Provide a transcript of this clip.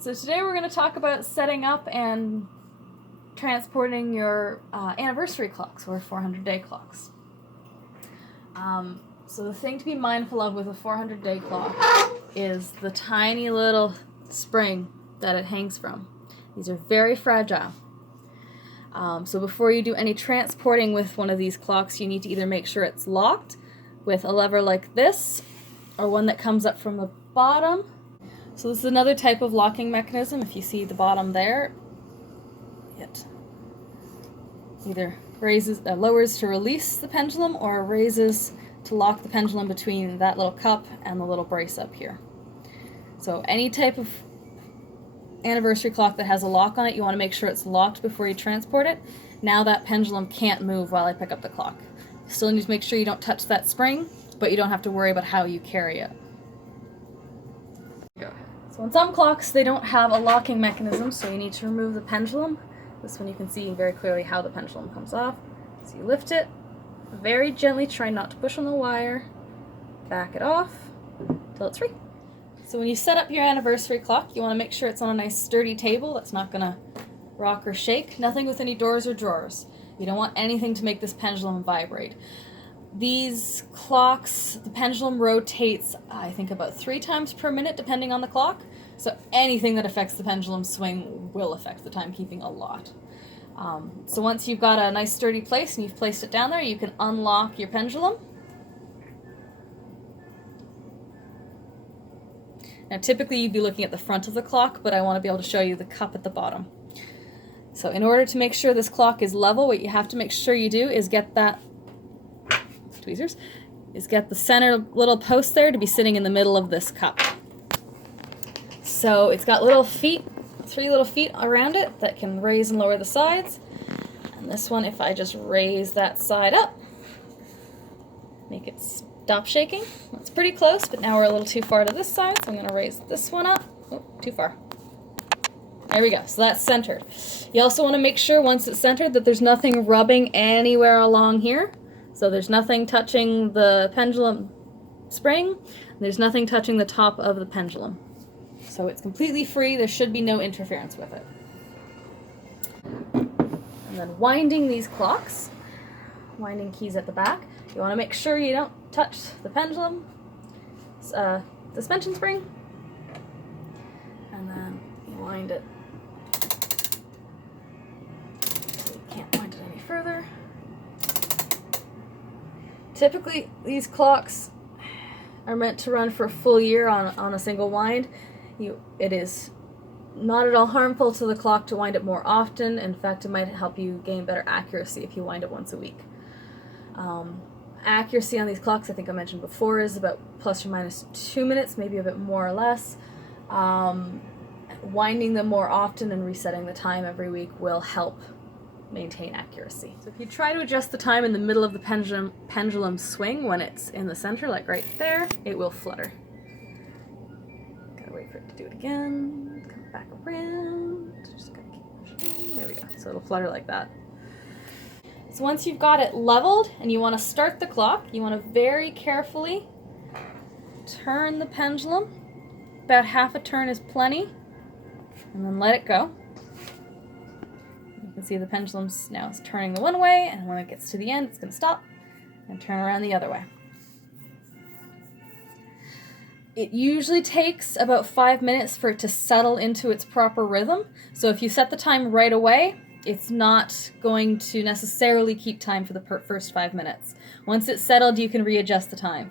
So today we're going to talk about setting up and transporting your anniversary clocks or 400-day clocks. So the thing to be mindful of with a 400-day clock is the tiny little spring that it hangs from. These are very fragile. So before you do any transporting with one of these clocks, you need to either make sure it's locked with a lever like this or one that comes up from the bottom. So this is another type of locking mechanism. If you see the bottom there, it either lowers to release the pendulum or raises to lock the pendulum between that little cup and the little brace up here. So any type of anniversary clock that has a lock on it, you want to make sure it's locked before you transport it. Now that pendulum can't move while I pick up the clock. You still need to make sure you don't touch that spring, but you don't have to worry about how you carry it. So on some clocks, they don't have a locking mechanism, so you need to remove the pendulum. This one you can see very clearly how the pendulum comes off. So you lift it very gently, try not to push on the wire, back it off until it's free. So when you set up your anniversary clock, you want to make sure it's on a nice sturdy table that's not going to rock or shake. Nothing with any doors or drawers. You don't want anything to make this pendulum vibrate. These clocks, the pendulum rotates, I think, about 3 times per minute, depending on the clock. So anything that affects the pendulum swing will affect the timekeeping a lot. So once you've got a nice sturdy place and you've placed it down there, you can unlock your pendulum. Now typically you'd be looking at the front of the clock, but I want to be able to show you the cup at the bottom. So in order to make sure this clock is level, what you have to make sure you do is get that tweezers, is get the center little post there to be sitting in the middle of this cup. So it's got little feet, 3 little feet around it that can raise and lower the sides. And this one, if I just raise that side up, make it stop shaking. It's pretty close, but now we're a little too far to this side, so I'm going to raise this one up. Oh, too far. There we go, so that's centered. You also want to make sure once it's centered that there's nothing rubbing anywhere along here. So there's nothing touching the pendulum spring, and there's nothing touching the top of the pendulum. So it's completely free, there should be no interference with it. And then winding these clocks, winding keys at the back, you want to make sure you don't touch the pendulum, suspension spring, and then you wind it. So you can't wind it any further. Typically, these clocks are meant to run for a full year on a single wind. It is not at all harmful to the clock to wind it more often. In fact, it might help you gain better accuracy if you wind it once a week. Accuracy on these clocks, I think I mentioned before, is about plus or minus 2 minutes, maybe a bit more or less. Winding them more often and resetting the time every week will help maintain accuracy. So if you try to adjust the time in the middle of the pendulum swing when it's in the center, like right there, it will flutter. Gotta wait for it to do it again. Come back around. Just gotta keep pushing. There we go. So it'll flutter like that. So once you've got it leveled and you want to start the clock, you want to very carefully turn the pendulum. About half a turn is plenty. And then let it go. You can see the pendulum's now is turning the one way, and when it gets to the end, it's going to stop and turn around the other way. It usually takes about 5 minutes for it to settle into its proper rhythm. So if you set the time right away, it's not going to necessarily keep time for the first 5 minutes. Once it's settled, you can readjust the time.